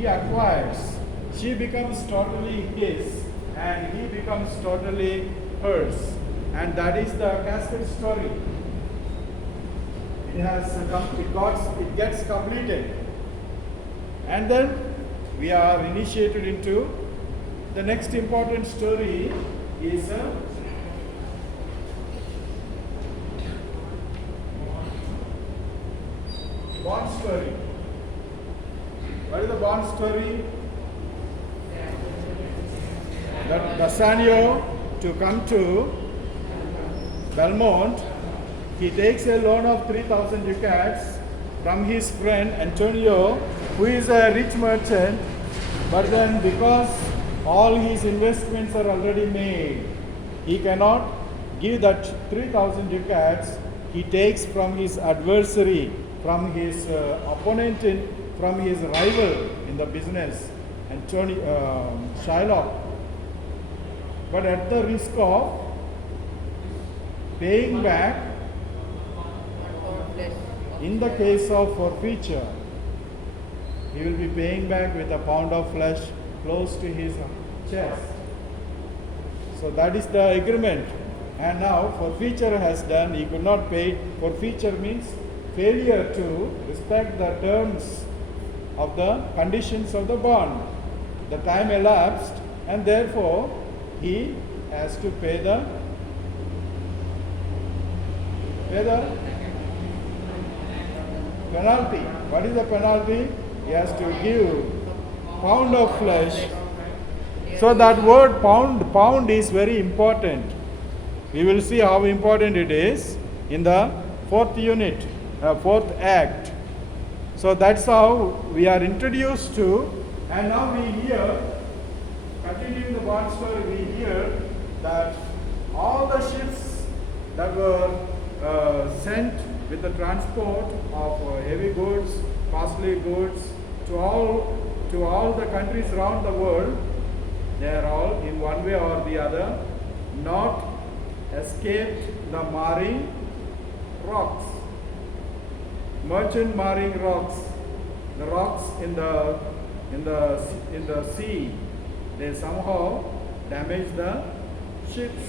he acquires. She becomes totally his and he becomes totally hers. And that is the casket story. It gets completed. And then we are initiated into the next important story is bond story. What is the bond story? That Bassanio, to come to Belmont, he takes a loan of 3,000 ducats from his friend Antonio, who is a rich merchant, but then because all his investments are already made, he cannot give that 3,000 ducats. He takes from his adversary, from his opponent, from his rival in the business, Shylock. But at the risk of paying back in the case of forfeiture, he will be paying back with a pound of flesh close to his chest. So that is the agreement. And now forfeiture has done, he could not pay. Forfeiture means failure to respect the terms of the conditions of the bond. The time elapsed and therefore he has to pay the penalty. What is the penalty? He has to give pound of flesh. So that word pound is very important. We will see how important it is in the fourth unit, fourth act. So that's how we are introduced to, and now we hear, continuing the bond story, we hear that all the ships that were sent with the transport of heavy goods, costly goods to all the countries around the world, they are all in one way or the other not escaped the marring rocks, merchant marring rocks, the rocks in the sea. They somehow damage the ships.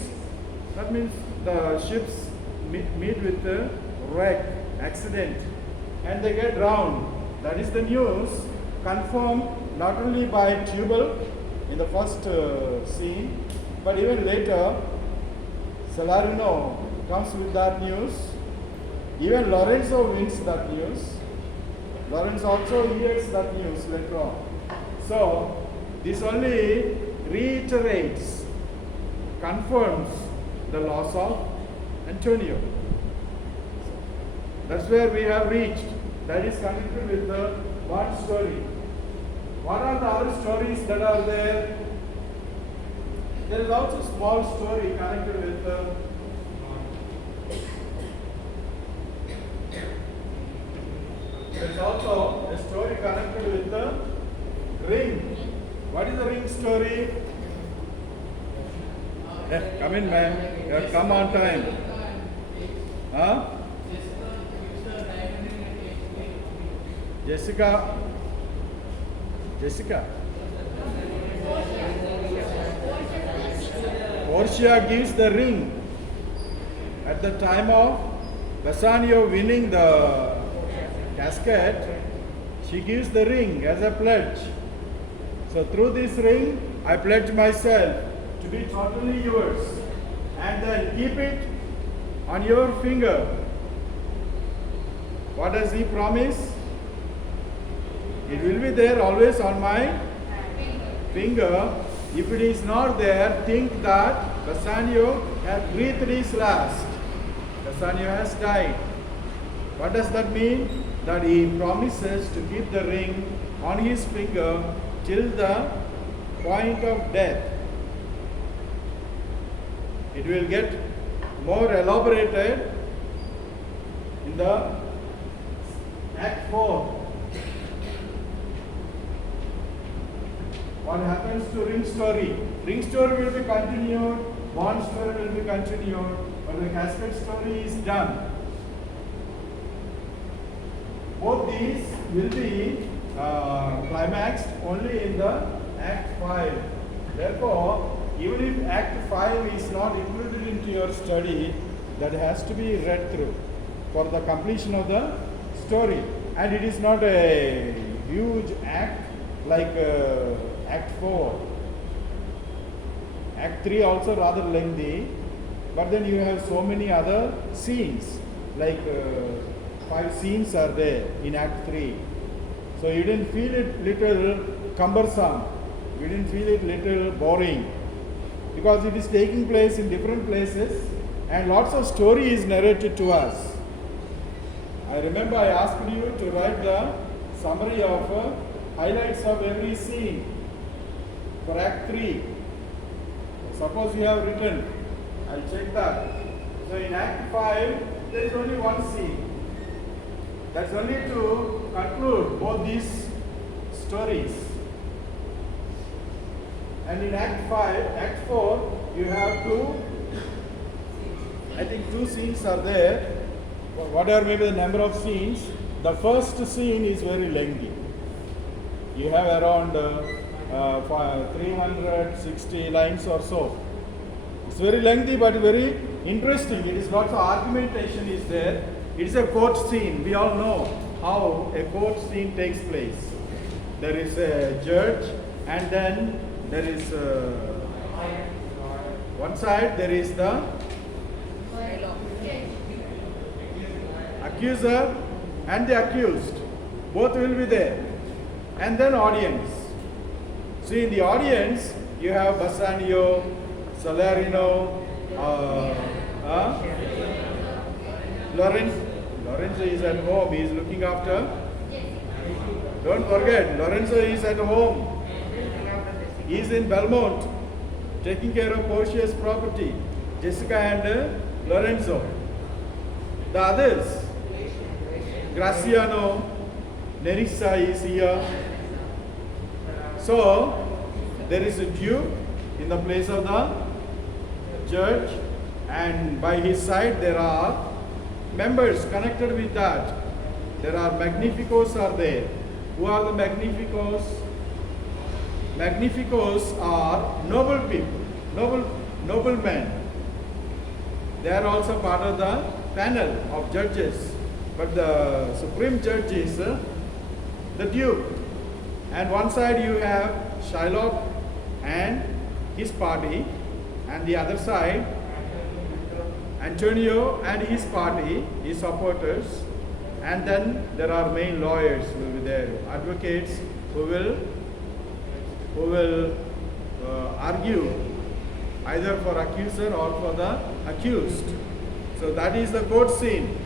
That means the ships meet with a wreck, accident, and they get drowned. That is the news confirmed not only by Tubal in the first scene, but even later Salarino comes with that news. Even Lorenzo wins that news. Lorenzo also hears that news later on. So this only reiterates, confirms the loss of Antonio. That's where we have reached. That is connected with the one story. What are the other stories that are there? There is also a small story connected with there is also a story connected with the ring. What is the ring story? Come in, ma'am. You have come on time. Huh? Jessica. Portia gives the ring at the time of Bassanio winning the casket. She gives the ring as a pledge. So through this ring, I pledge myself to be totally yours, and then keep it on your finger. What does he promise? It will be there always on my finger. If it is not there, think that Bassanio has breathed his last. Bassanio has died. What does that mean? That he promises to keep the ring on his finger till the point of death. It will get more elaborated in the Act 4. What happens to ring story? Ring story will be continued, bond story will be continued, but the casket story is done. Both these will be climaxed only in the Act 5. Therefore, even if Act 5 is not included into your study, that has to be read through for the completion of the story. And it is not a huge act like Act 4. Act 3 also rather lengthy, but then you have so many other scenes, like 5 scenes are there in Act 3. So you didn't feel it little cumbersome, you didn't feel it little boring, because it is taking place in different places and lots of story is narrated to us. I remember I asked you to write the summary of highlights of every scene for Act 3. Suppose you have written, I'll check that. So in Act 5, there is only one scene. That's only to conclude both these stories. And in Act 5, Act 4, you have I think 2 scenes are there. Whatever may be the number of scenes, the first scene is very lengthy. You have around 360 lines or so. It's very lengthy but very interesting. It is lots of argumentation is there. It is a court scene. We all know how a court scene takes place. There is a judge, and then there is one side there is the accuser and the accused. Both will be there. And then audience. See, in the audience, you have Bassanio, Salarino, Lorenzo is at home. He is looking after. Don't forget, Lorenzo is at home. He is in Belmont, taking care of Portia's property. Jessica and Lorenzo. The others, Graciano, Nerissa is here. So, there is a duke in the place of the judge, and by his side there are members connected with that. There are magnificos are there. Who are the magnificos? Magnificos are noble people, noble men. They are also part of the panel of judges. But the supreme judge is the duke. And one side you have Shylock and his party, and the other side Antonio and his party, his supporters, and then there are main lawyers who will be there, advocates who will argue either for accuser or for the accused. So that is the court scene.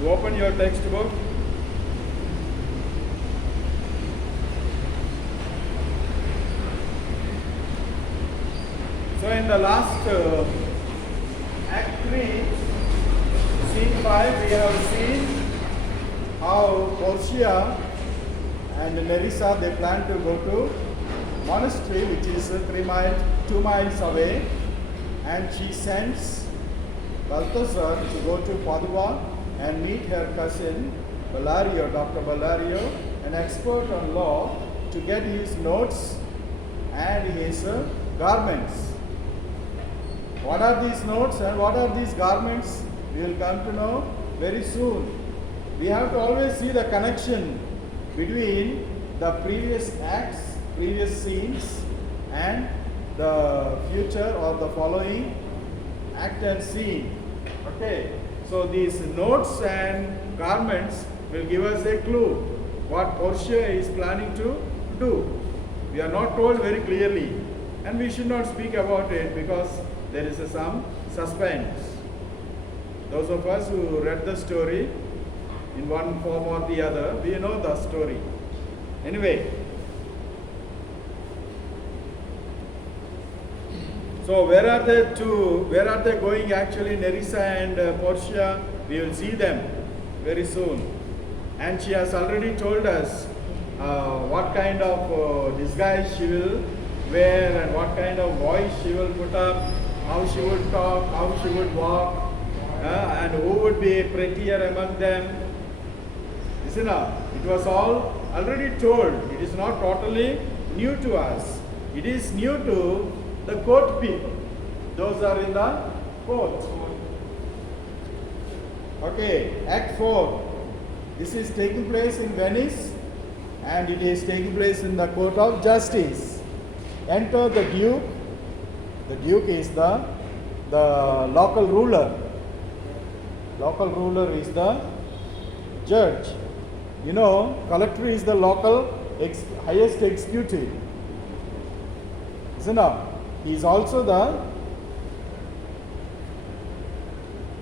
You open your textbook. So in the last Act 3, Scene 5, we have seen how Portia and Nerissa, they plan to go to monastery, which is 2 miles away, and she sends Balthasar to go to Padua and meet her cousin Bellario, Dr. Bellario, an expert on law, to get his notes and his garments. What are these notes and what are these garments? We will come to know very soon. We have to always see the connection between the previous acts, previous scenes, and the future or the following act and scene. Okay, so these notes and garments will give us a clue what Portia is planning to do. We are not told very clearly, and we should not speak about it because there is some suspense. Those of us who read the story in one form or the other, we know the story. Anyway, so where are they going actually, Nerissa and Portia? We will see them very soon. and she has already told us what kind of disguise she will wear and what kind of voice she will put up, how she would talk, how she would walk, and who would be prettier among them. Isn't it? It was all already told. It is not totally new to us. It is new to the court people. Those are in the court. Okay, Act 4. This is taking place in Venice and it is taking place in the court of justice. Enter the Duke. The Duke is the local ruler. Local ruler is the judge. You know, collector is the local highest executive. Isn't it? He is also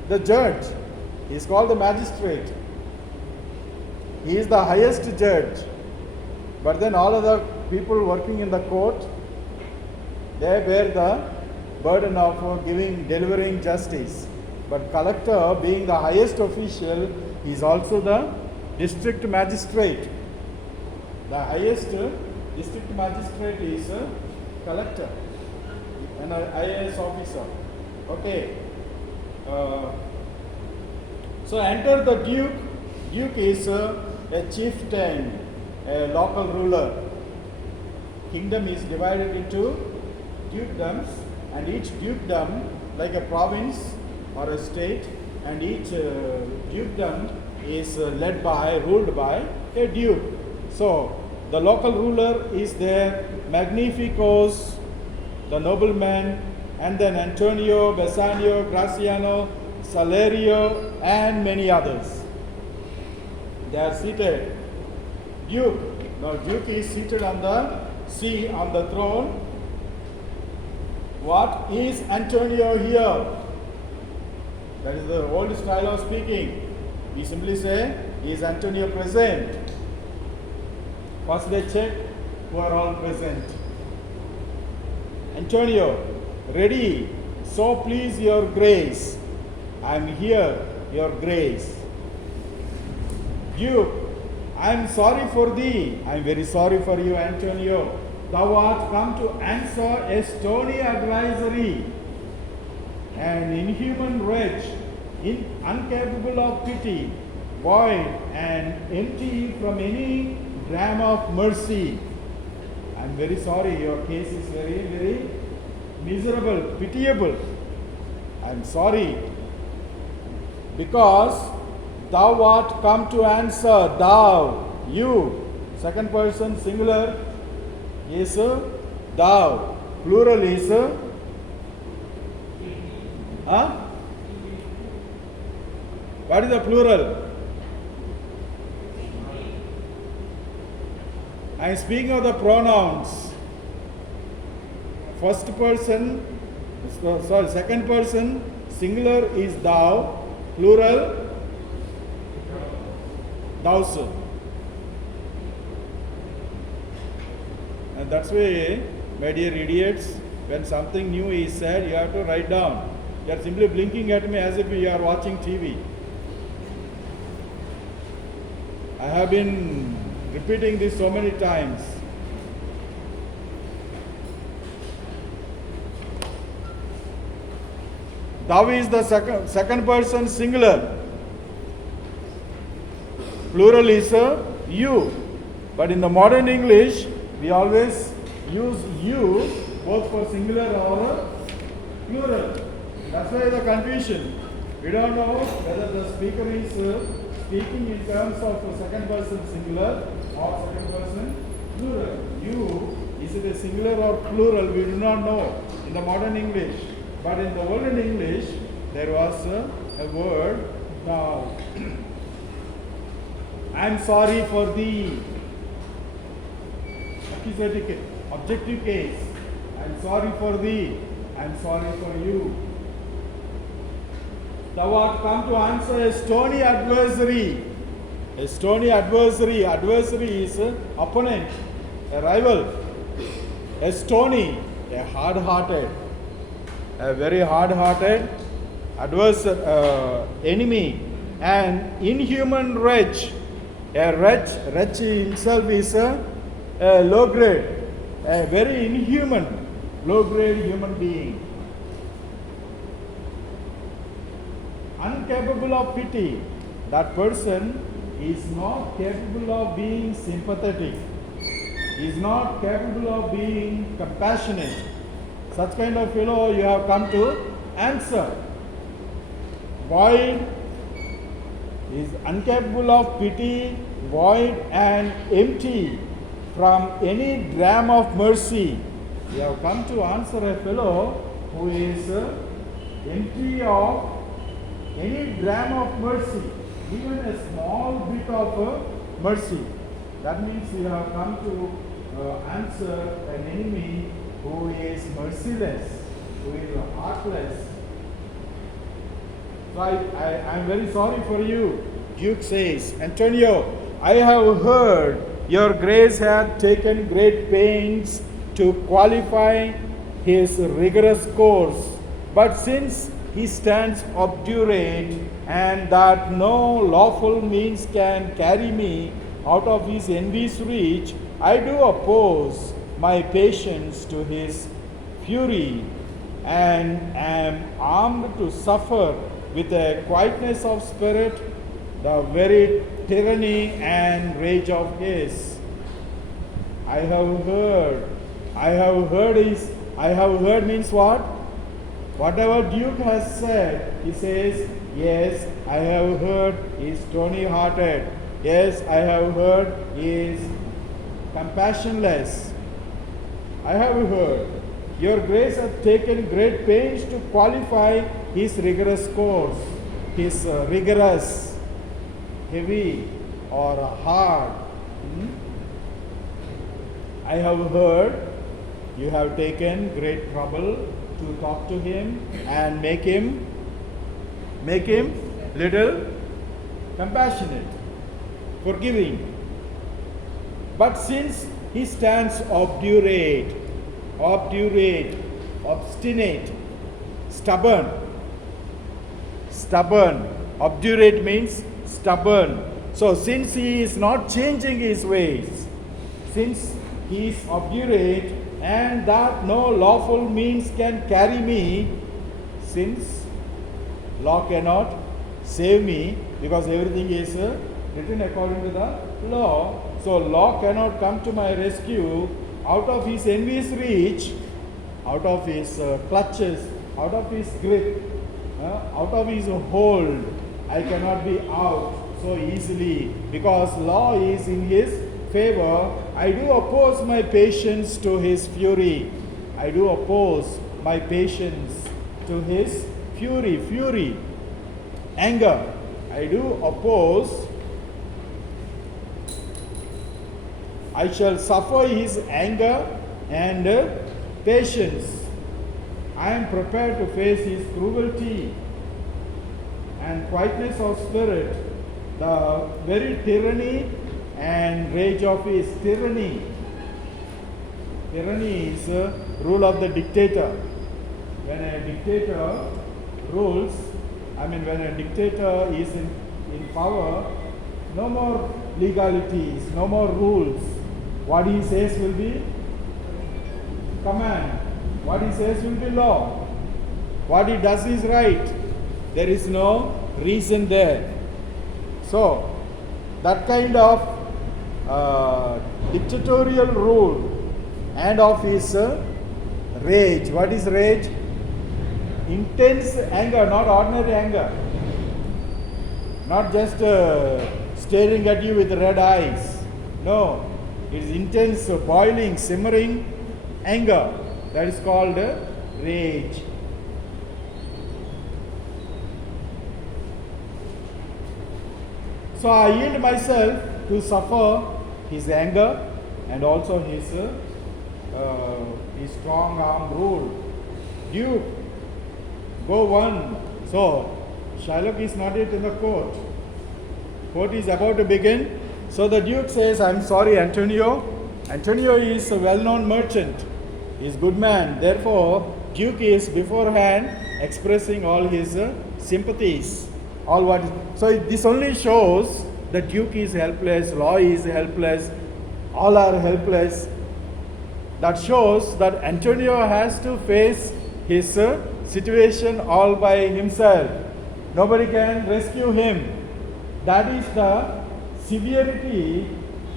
the judge. He is called the magistrate. He is the highest judge. But then all other people working in the court, they bear the burden of delivering justice. But collector, being the highest official, he is also the district magistrate. The highest district magistrate is collector, an IAS officer. Okay. So enter the Duke. Duke is a chieftain, a local ruler. Kingdom is divided into dukedoms, and each dukedom like a province or a state, and each dukedom is ruled by a duke. So the local ruler is there, Magnificos, the nobleman, and then Antonio, Bassanio, Graciano, Salerio, and many others. They are seated. Duke. Now Duke is seated on the throne. What is Antonio here? That is the old style of speaking. We simply say, is Antonio present? First they check who are all present. Antonio, ready? So please your grace. I am here, your grace. Duke, I am sorry for thee. I am very sorry for you, Antonio. Thou art come to answer a stony advisory, an inhuman wretch, incapable of pity, void and empty from any dram of mercy. I am very sorry, your case is very, very miserable, pitiable. I am sorry, because thou art come to answer, thou, you, second person singular is thou, plural is what is the plural? I am speaking of the pronouns. Second person singular is thou, plural thou. And that's why, my dear idiots, when something new is said, you have to write down. You are simply blinking at me as if you are watching TV. I have been repeating this so many times. Thou is the second person singular. Plural is you. But in the modern English, we always use you both for singular or plural. That's why the confusion. We don't know whether the speaker is speaking in terms of second person singular or second person plural. You, is it a singular or plural? We do not know in the modern English. But in the olden English, there was a word thou. I am sorry for thee. Accusative, objective case. I am sorry for thee. I am sorry for you. Thou art come to answer a stony adversary. A stony adversary. Adversary is opponent, a rival. A stony, a hard-hearted, a very hard-hearted enemy. An inhuman wretch, A wretch himself is a low grade, a very inhuman, low grade human being. Incapable of pity. That person is not capable of being sympathetic, is not capable of being compassionate. Such kind of fellow you have come to answer. Void is incapable of pity, void and empty from any dram of mercy. You have come to answer a fellow who is empty of any dram of mercy, even a small bit of mercy. That means you have come to answer an enemy who is merciless, who is heartless. So I'm very sorry for you. Duke says, Antonio, I have heard your grace hath taken great pains to qualify his rigorous course, but since he stands obdurate, and that no lawful means can carry me out of his envy's reach, I do oppose my patience to his fury, and am armed to suffer with a quietness of spirit the very tyranny and rage of his. I have heard means what? Whatever Duke has said, he says, yes, I have heard he is stony-hearted. Yes, I have heard he is compassionless. I have heard. Your grace hath taken great pains to qualify his rigorous course, his rigorous, heavy or hard. I have heard you have taken great trouble to talk to him and make him little compassionate, forgiving. But since he stands obdurate, obstinate, stubborn. Obdurate means stubborn. So since he is not changing his ways, since he is obdurate, and that no lawful means can carry me, since law cannot save me, because everything is written according to the law, so law cannot come to my rescue. Out of his envy's reach, out of his clutches, out of his grip, out of his hold, I cannot be out so easily, because law is in his favor. I do oppose my patience to his fury. I do oppose my patience to his fury, anger. I do oppose. I shall suffer his anger and patience. I am prepared to face his cruelty and quietness of spirit, the very tyranny and rage of his tyranny. Tyranny is rule of the dictator. When a dictator rules, when a dictator is in power, no more legalities, no more rules. What he says will be command. What he says will be law. What he does is right. There is no reason there. So, that kind of dictatorial rule and of his rage. What is rage? Intense anger, not ordinary anger. Not just staring at you with red eyes. No. It is intense, boiling, simmering anger. That is called rage. So I yield myself to suffer his anger and also his strong arm rule. Duke, go one. So Shylock is not yet in the court. Court is about to begin. So the Duke says, I'm sorry, Antonio. Antonio is a well-known merchant. He is a good man. Therefore, Duke is beforehand expressing all his sympathies. So this only shows The Duke is helpless, Loy is helpless, all are helpless. That shows that Antonio has to face his situation all by himself. Nobody can rescue him. That is the severity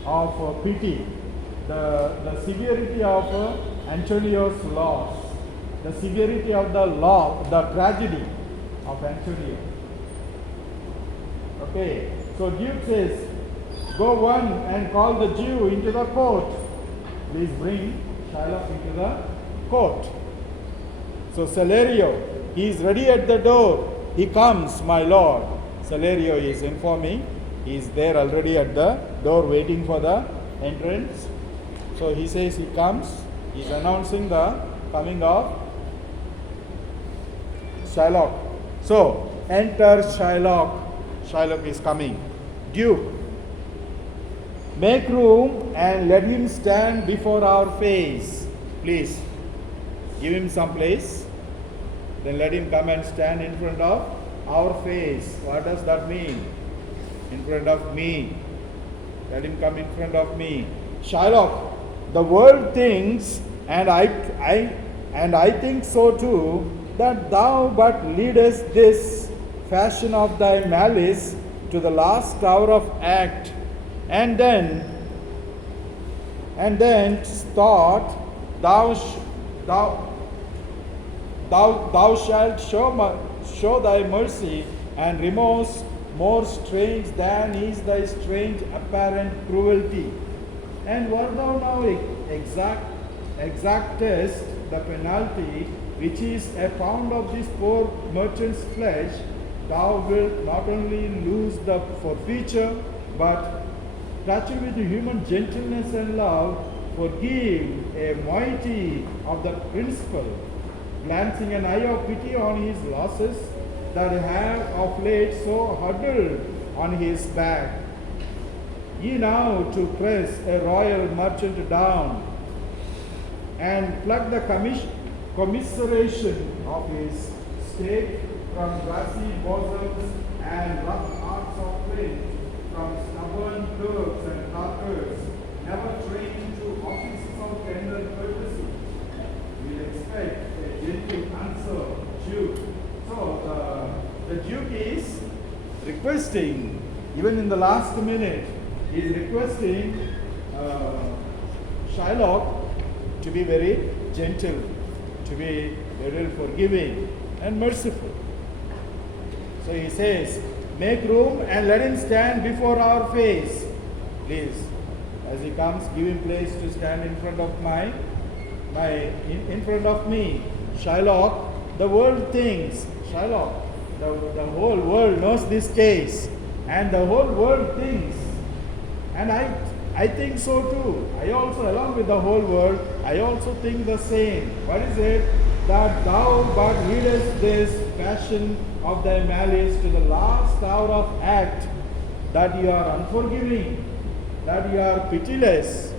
of pity, the severity of Antonio's loss, the severity of the tragedy of Antonio. Okay, so Duke says, go one and call the Jew into the court. Please bring Shylock into the court. So Salerio, he is ready at the door. He comes, my lord. Salerio is informing. He is there already at the door waiting for the entrance. So he says he comes. He is announcing the coming of Shylock. So enter Shylock. Shylock is coming. Duke, make room and let him stand before our face. Please give him some place. Then let him come and stand in front of our face. What does that mean? In front of me. Let him come in front of me. Shylock, the world thinks, and I think so too, that thou but leadest this fashion of thy malice to the last hour of act, and then thought thou shalt show thy mercy and remorse more strange than is thy strange apparent cruelty. And wert thou now exactest the penalty, which is a pound of this poor merchant's flesh, thou wilt not only lose the forfeiture, but touched with human gentleness and love, forgive a moiety of the principal, glancing an eye of pity on his losses that have of late so huddled on his back. Ye now to press a royal merchant down and pluck the commiseration of his state from glassy bosoms and rough hearts of flint, from stubborn clerks and clerkers, never trained to offices of tender courtesy. We expect a gentle answer, Duke. So the Duke is requesting, even in the last minute, he is requesting Shylock to be very gentle, to be very forgiving and merciful. So he says, make room and let him stand before our face. Please, as he comes, give him place to stand in front of in front of me. Shylock, the world thinks, Shylock, the whole world knows this case, and the whole world thinks, and I think so too. I also, along with the whole world, I also think the same. What is it? That thou but leadest this passion of thy malice to the last hour of act, that you are unforgiving, that you are pitiless,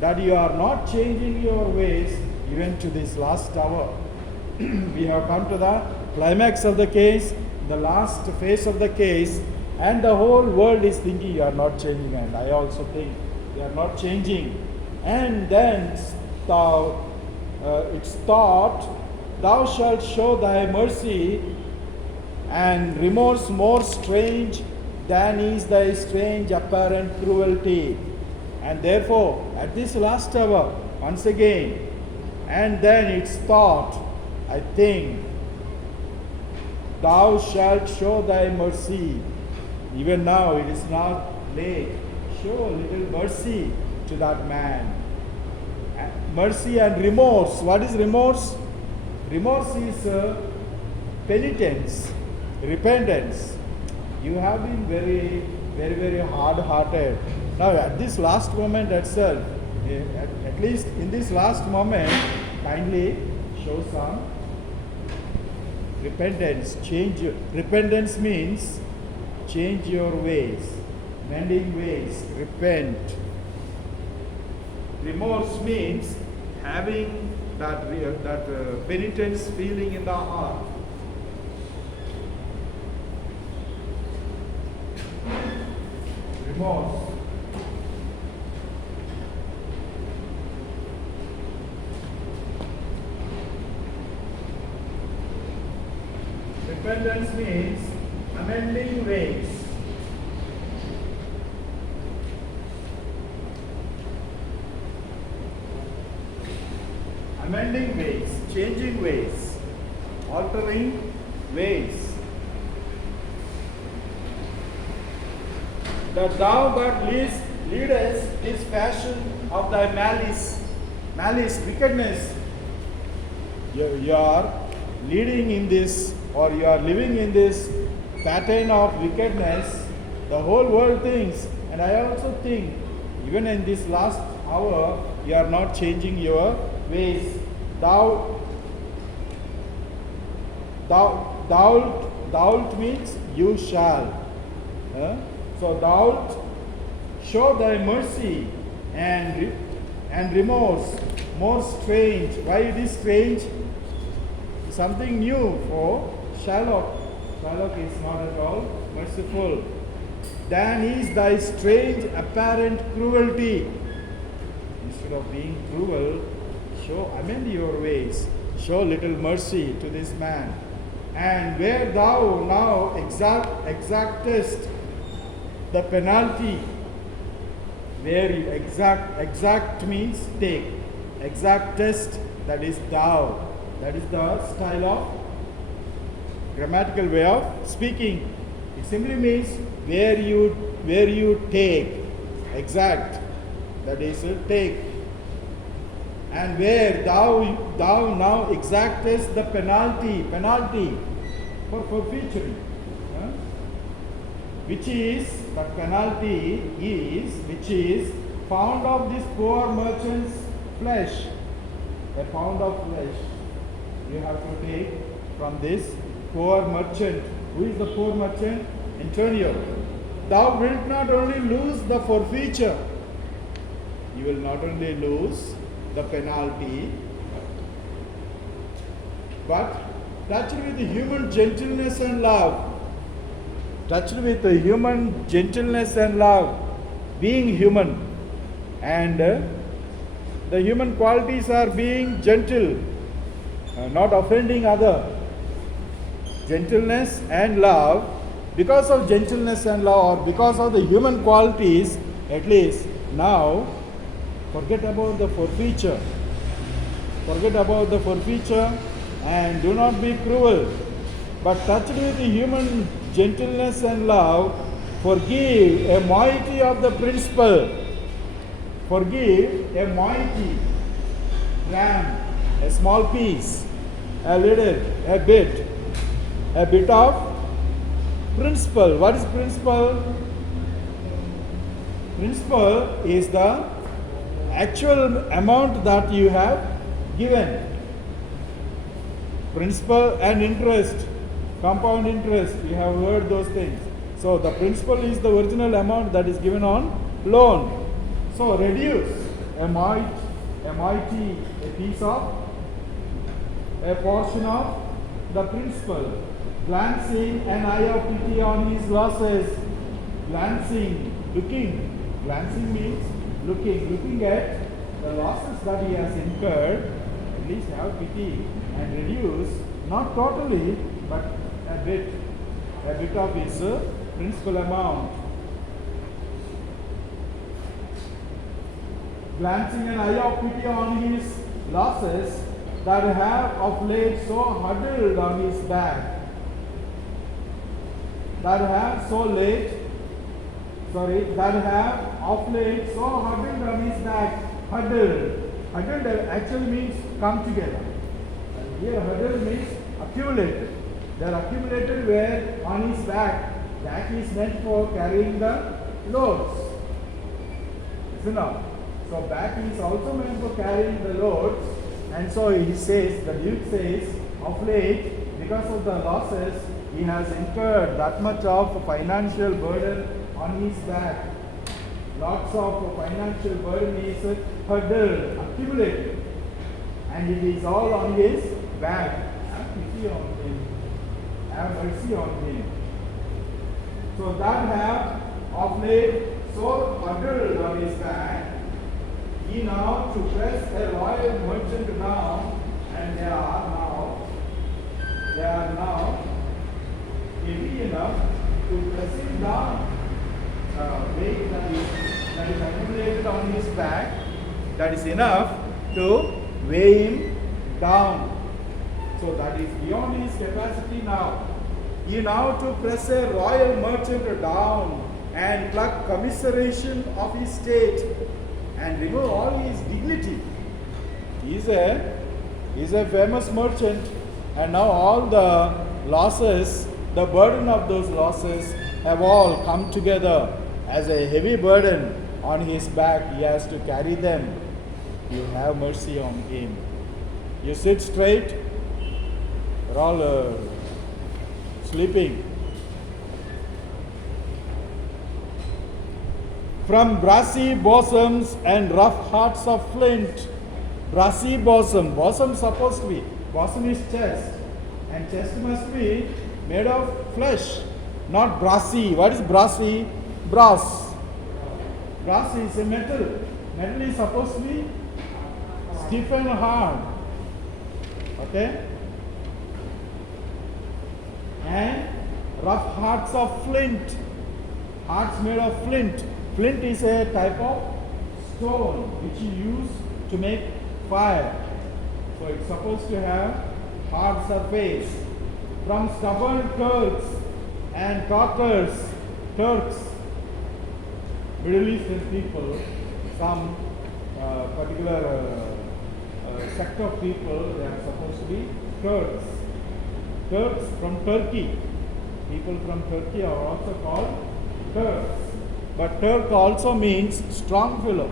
that you are not changing your ways even to this last hour. We have come to the climax of the case, the last phase of the case, and the whole world is thinking you are not changing, and I also think you are not changing. And then it's thought, thou shalt show thy mercy and remorse more strange than is thy strange apparent cruelty. And therefore, at this last hour, once again, and then it's thought, I think, thou shalt show thy mercy. Even now, it is not late. Show a little mercy to that man. Mercy and remorse. What is remorse? Remorse is penitence, repentance. You have been very, very, very hard-hearted. Now, at this last moment itself, at least in this last moment, kindly show some repentance. Repentance means change your ways, mending ways, repent. Remorse means having that penitence feeling in the heart. remorse. Repentance means amending ways. Amending ways, changing ways, altering ways. That thou but leadest this fashion of thy malice, wickedness. You are leading in this, or you are living in this pattern of wickedness. The whole world thinks, and I also think, even in this last hour, you are not changing your ways. Thou means you shall. So thou show thy mercy and remorse. More strange. Why it is strange? Something new for Shylock. Shylock is not at all merciful. Than is thy strange apparent cruelty. Instead of being cruel, amend your ways. Show little mercy to this man. And where thou now exactest the penalty, where you exact means take. Exactest, that is thou. That is the style of grammatical way of speaking. It simply means where you take. Exact, that is take. And where thou now exactest the penalty for forfeiture, which is the penalty which is pound of this poor merchant's flesh. A pound of flesh you have to take from this poor merchant. Who is the poor merchant? Antonio. Thou wilt not only lose the forfeiture, you will not only lose the penalty, but touched with human gentleness and love. Touched with human gentleness and love. Being human. And the human qualities are being gentle, not offending other. Gentleness and love. Because of gentleness and love, or because of the human qualities, at least now, forget about the forfeiture. Forget about the forfeiture and do not be cruel. But touched with the human gentleness and love, forgive a moiety of the principle. Forgive a moiety, gram, a small piece, a little, a bit of principle. What is principle? Principle is the actual amount that you have given. Principal and interest, compound interest, you have heard those things. So the principal is the original amount that is given on loan. So reduce a moiety, a piece of, a portion of the principal. Glancing an eye of pity on his losses. Glancing, looking. Glancing means looking at the losses that he has incurred. At least have pity and reduce, not totally, but a bit of his principal amount. Glancing an eye of pity on his losses that have of late so huddled on his back. That have of late so huddled on his back. Huddled actually means come together. And here huddled means accumulated. They are accumulated where on his back. Back is meant for carrying the loads. So back is also meant for carrying the loads. And so he says, the Duke says, of late, because of the losses, he has incurred that much of financial burden on his back. Lots of financial burden is huddled, accumulated, and it is all on his back. Have pity on him. Have mercy on him. So that have of late so huddled on his back, he now to press a royal merchant down, and they are now heavy enough to press him down. Weight that is accumulated on his back, that is enough to weigh him down. So that is beyond his capacity now. He now to press a royal merchant down and pluck commiseration of his state and remove all his dignity. He is a famous merchant, and now all the losses, the burden of those losses have all come together as a heavy burden on his back. He has to carry them. You have mercy on him. You sit straight. We're all sleeping. From brassy bosoms and rough hearts of flint. Brassy bosom. Bosom supposed to be. Bosom is chest. And chest must be made of flesh, not brassy. What is brassy? Brass. Brass is a metal. Metal is supposed to be stiff and hard. Okay? And rough hearts of flint. Hearts made of flint. Flint is a type of stone which you use to make fire. So it's supposed to have hard surface. From stubborn Turks and Tartars, Turks, Middle Eastern people, some particular sect of people, they are supposed to be Turks. Turks from Turkey. People from Turkey are also called Turks. But Turk also means strong fellow.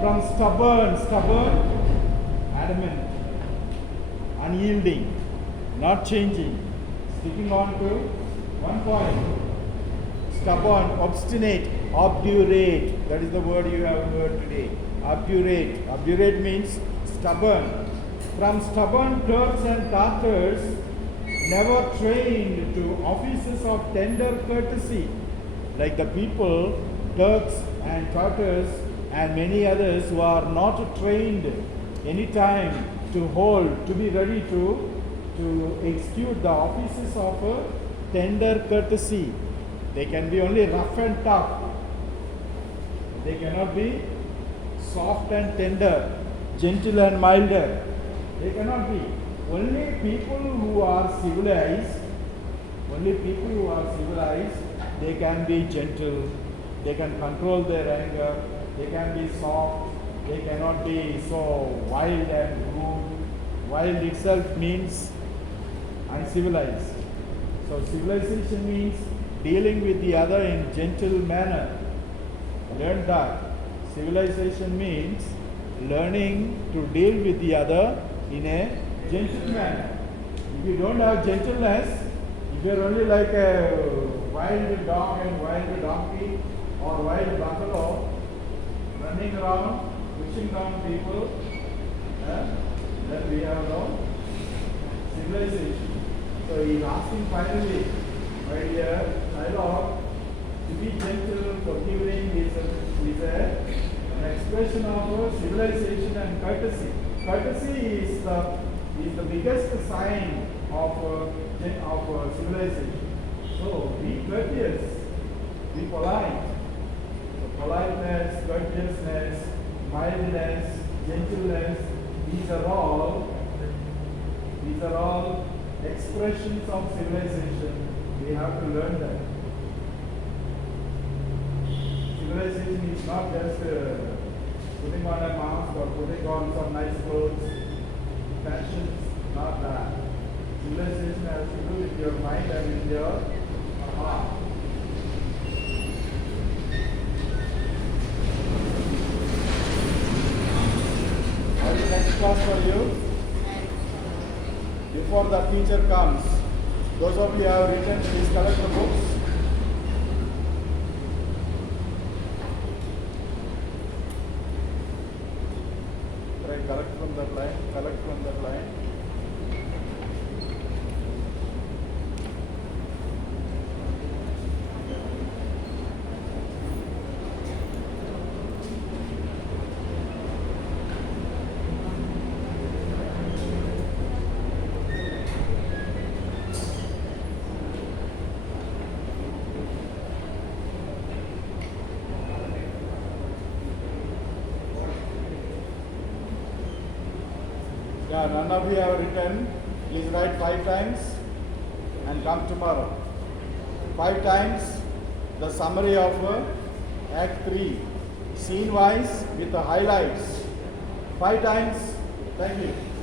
From stubborn, adamant, unyielding, not changing, sticking on to one point. Stubborn, obstinate, obdurate. That is the word you have heard today. Obdurate. Obdurate means stubborn. From stubborn Turks and Tartars, never trained to offices of tender courtesy, like the people, Turks and Tartars and many others who are not trained any time to hold, to be ready to execute the offices of a tender courtesy. They can be only rough and tough. They cannot be soft and tender, gentle and milder. They cannot be. Only people who are civilized, they can be gentle, they can control their anger, they can be soft, they cannot be so wild and rude. Wild itself means uncivilized. So civilization means dealing with the other in gentle manner. Learn that. Civilization means learning to deal with the other in a gentle manner. If you don't have gentleness, if you are only like a wild dog and wild donkey or wild buffalo running around, pushing down people, then we have no civilization. So he is asking finally, my dear dialogue, to be gentle, forgiving is an expression of civilization and courtesy. Courtesy is the biggest sign of civilization. So be courteous, be polite. So politeness, courteousness, mildness, gentleness, these are all expressions of civilization. We have to learn that. Civilization is not just putting on a mask or putting on some nice clothes. Fashions, not that. Civilization has to do with your mind and with your heart. What is the next class for you? Before the teacher comes, those of you who have written, please collect the books. Collect from that line. Yeah, none of you have written. Please write 5 times and come tomorrow. 5 times the summary of Act 3, scene wise with the highlights. 5 times. Thank you.